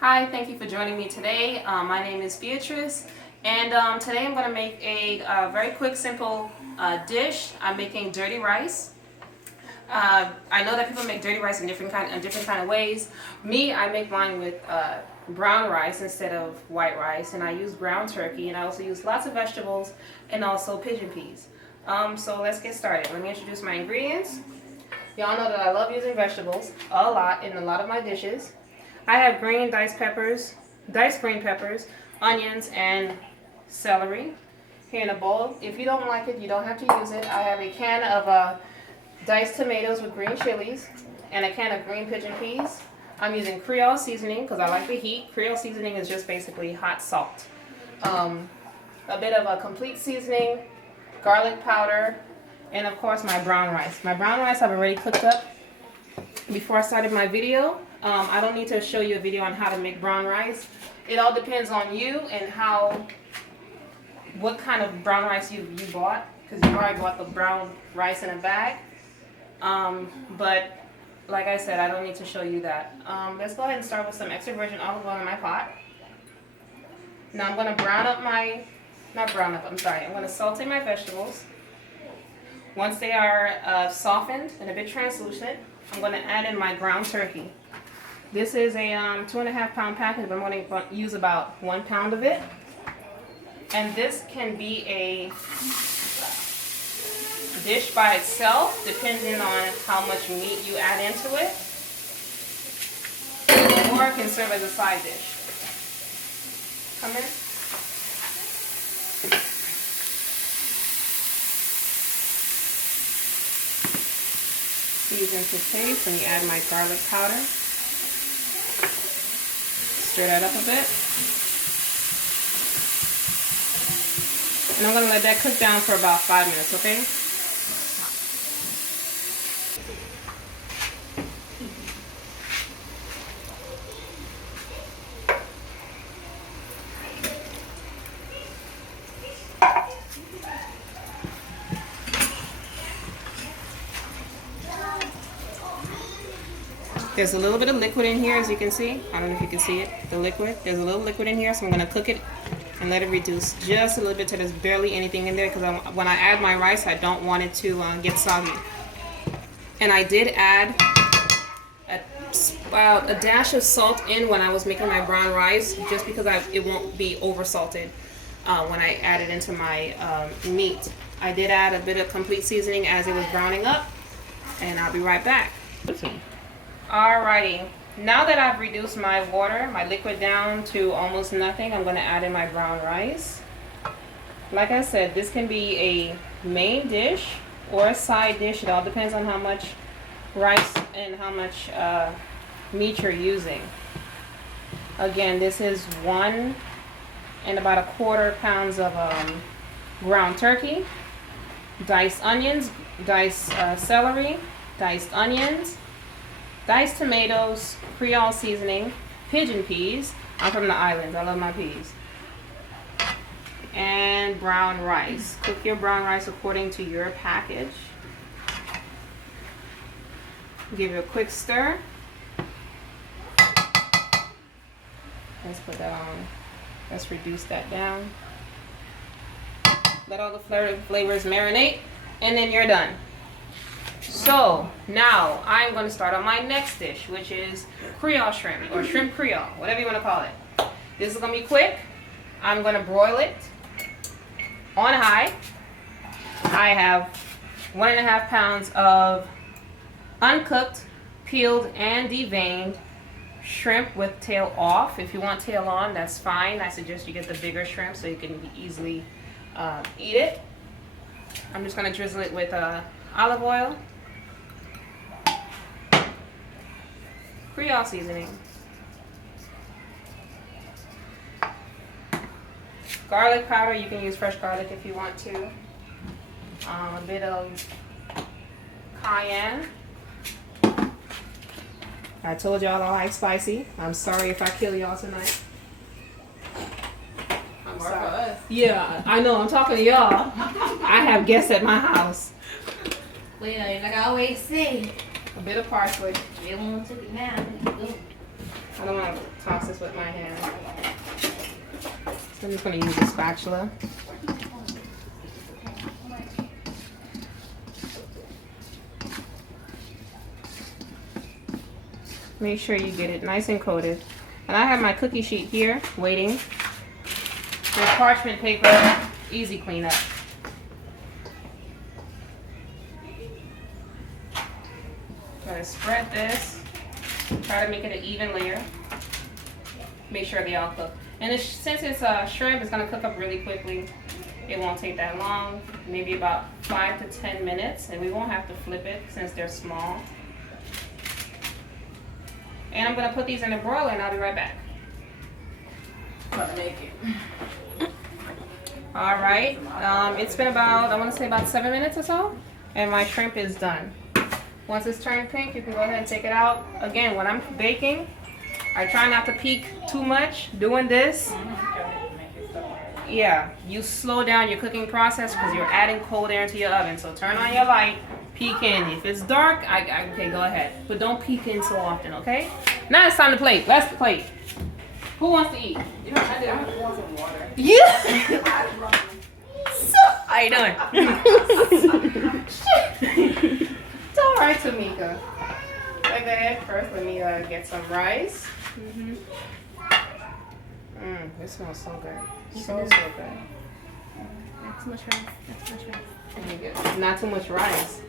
Hi, thank you for joining me today. My name is Beatrice, and today I'm going to make a very quick, simple dish. I'm making dirty rice. I know that people make dirty rice in different kind of ways. Me, I make mine with brown rice instead of white rice, and I use ground turkey, and I also use lots of vegetables and also pigeon peas. So let's get started. Let me introduce my ingredients. Y'all know that I love using vegetables a lot in a lot of my dishes. I have green diced green peppers, onions, and celery here in a bowl. If you don't like it, you don't have to use it. I have a can of diced tomatoes with green chilies and a can of green pigeon peas. I'm using Creole seasoning because I like the heat. Creole seasoning is just basically hot salt. A bit of a complete seasoning, garlic powder, and of course my brown rice. My brown rice I've already cooked up before I started my video. I don't need to show you a video on how to make brown rice. It all depends on you and what kind of brown rice you bought, because you already bought the brown rice in a bag. But like I said, I don't need to show you that. Let's go ahead and start with some extra virgin olive oil in my pot. Now I'm going to I'm going to saute my vegetables. Once they are softened and a bit translucent, I'm going to add in my ground turkey. This is a 2.5 pound package, but I'm going to use about 1 pound of it. And this can be a dish by itself, depending on how much meat you add into it. Or it can serve as a side dish. Come in. Season to taste, and you add my garlic powder. Stir that up a bit. And I'm going to let that cook down for about 5 minutes, okay? There's a little bit of liquid in here, as you can see. I don't know if you can see it, the liquid. There's a little liquid in here, so I'm going to cook it and let it reduce just a little bit till there's barely anything in there, because when I add my rice, I don't want it to get soggy. And I did add a dash of salt in when I was making my brown rice, just because it won't be over salted when I add it into my meat. I did add a bit of complete seasoning as it was browning up, and I'll be right back. Alrighty, now that I've reduced my liquid down to almost nothing, I'm going to add in my brown rice. Like I said, this can be a main dish or a side dish. It all depends on how much rice and how much meat you're using. Again, this is 1 and about 1/4 pounds of ground turkey, diced onions, diced celery, diced onions, diced tomatoes, Creole seasoning, pigeon peas. I'm from the islands. I love my peas. And brown rice. Cook your brown rice according to your package. Give it a quick stir. Let's put that on. Let's reduce that down. Let all the flavors marinate, and then you're done. So now I'm going to start on my next dish, which is Creole shrimp, or shrimp Creole, whatever you want to call it. This is going to be quick. I'm going to broil it on high. I have 1.5 pounds of uncooked, peeled, and deveined shrimp with tail off. If you want tail on, that's fine. I suggest you get the bigger shrimp so you can easily eat it. I'm just going to drizzle it with olive oil, Creole seasoning, garlic powder. You can use fresh garlic if you want to. A bit of cayenne. I told y'all I like spicy. I'm sorry if I kill y'all tonight. I'm sorry. Yeah, I know. I'm talking to y'all. I have guests at my house. Well, like I always say, A bit of parsley. they won't take it now. I don't want to toss this with my hand. So I'm just going to use a spatula. Make sure you get it nice and coated. And I have my cookie sheet here waiting. There's parchment paper, easy cleanup. Gonna spread this. Try to make it an even layer. Make sure they all cook. And since it's shrimp, it's gonna cook up really quickly. It won't take that long, maybe about 5 to 10 minutes, and we won't have to flip it since they're small. And I'm gonna put these in the broiler, and I'll be right back. All right, it's been about, I want to say about 7 minutes or so, and my shrimp is done. Once it's turned pink, you can go ahead and take it out. Again, when I'm baking, I try not to peek too much doing this. Yeah, you slow down your cooking process because you're adding cold air into your oven. So turn on your light, peek in. If it's dark, okay, go ahead. But don't peek in so often, okay? Now it's time to plate. Let's plate. Who wants to eat? You know, I want some water. Yeah. So, how you doing? It's all right, Tamika. Go ahead. First, let me get some rice. This smells so good. So good. Not too much rice. Not too much rice. Very good. Not too much rice.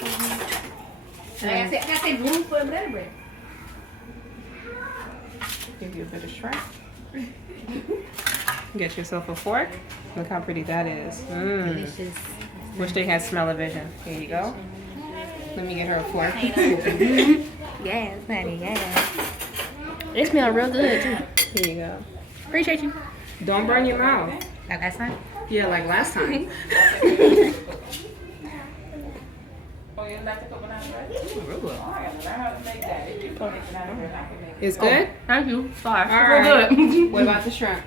I gotta say room for butter bread. Give you a bit of shrimp. Get yourself a fork. Look how pretty that is. Delicious. Wish they had smell-o-vision. Here you go. Let me get her a fork. Yes, honey, yes. It smells real good too. Here you go. Appreciate you. Don't burn your mouth. Like last time? Yeah, like last time. Oh, you like to cook banana bread? Oh, I gotta learn how to make that. If you cook banana bread, I can make it. It's good? Thank you. Sorry. All Real right. good. What about the shrimp?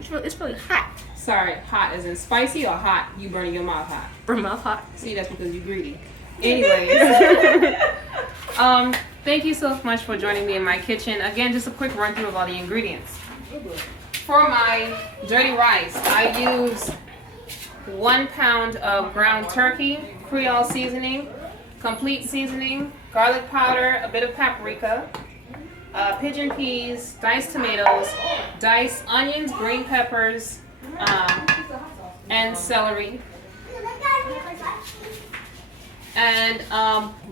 It's really hot. Sorry, hot as in spicy or hot? You burning your mouth hot? From mouth hot. See, that's because you're greedy. Anyways. Thank you so much for joining me in my kitchen. Again, just a quick run through of all the ingredients. For my dirty rice, I use 1 pound of ground turkey, Creole seasoning, complete seasoning, garlic powder, a bit of paprika, pigeon peas, diced tomatoes, diced onions, green peppers, and celery. And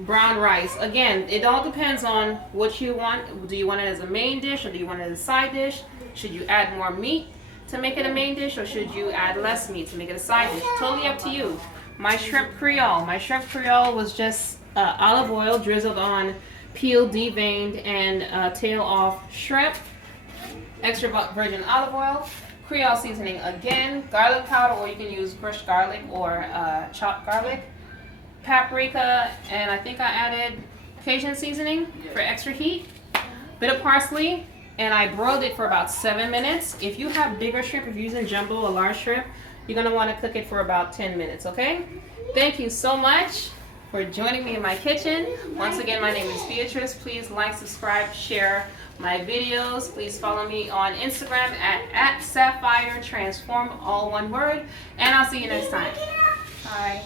brown rice. Again, it all depends on what you want. Do you want it as a main dish or do you want it as a side dish? Should you add more meat to make it a main dish or should you add less meat to make it a side dish? Totally up to you. My shrimp Creole. My shrimp Creole was just olive oil drizzled on peeled, deveined, and tail off shrimp. Extra virgin olive oil. Creole seasoning again. Garlic powder, or you can use crushed garlic or chopped garlic. Paprika, and I think I added Cajun seasoning for extra heat. Bit of parsley, and I broiled it for about 7 minutes. If you have bigger shrimp, if you're using jumbo or large shrimp, you're gonna want to cook it for about 10 minutes, okay? Thank you so much for joining me in my kitchen. Once again, my name is Beatrice. Please like, subscribe, share my videos. Please follow me on Instagram at Sapphire Transform, all one word. And I'll see you next time. Bye.